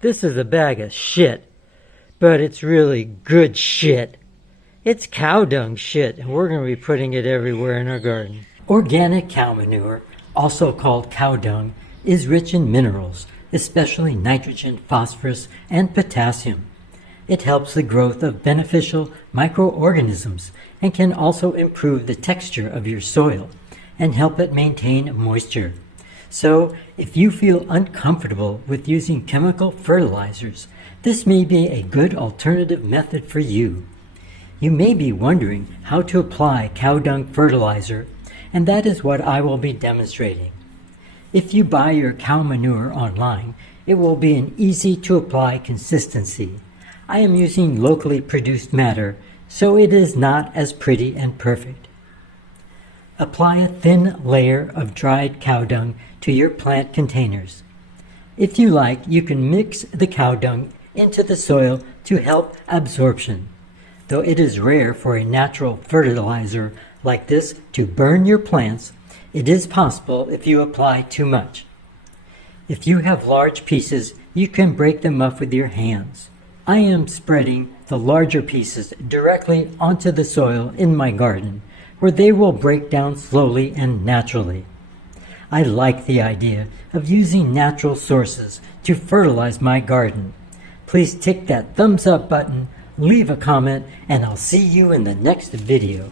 This is a bag of shit, but it's really good shit. It's cow dung shit, and we're going to be putting it everywhere in our garden. Organic cow manure, also called cow dung, is rich in minerals, especially nitrogen, phosphorus, and potassium. It helps the growth of beneficial microorganisms and can also improve the texture of your soil and help it maintain moisture. So, if you feel uncomfortable with using chemical fertilizers, this may be a good alternative method for you. You may be wondering how to apply cow dung fertilizer, and that is what I will be demonstrating. If you buy your cow manure online, it will be an easy to apply consistency. I am using locally produced matter, so it is not as pretty and perfect. Apply a thin layer of dried cow dung to your plant containers. If you like, you can mix the cow dung into the soil to help absorption. Though it is rare for a natural fertilizer like this to burn your plants, it is possible if you apply too much. If you have large pieces, you can break them up with your hands. I am spreading the larger pieces directly onto the soil in my garden, where they will break down slowly and naturally. I like the idea of using natural sources to fertilize my garden. Please tick that thumbs up button, leave a comment, and I'll see you in the next video.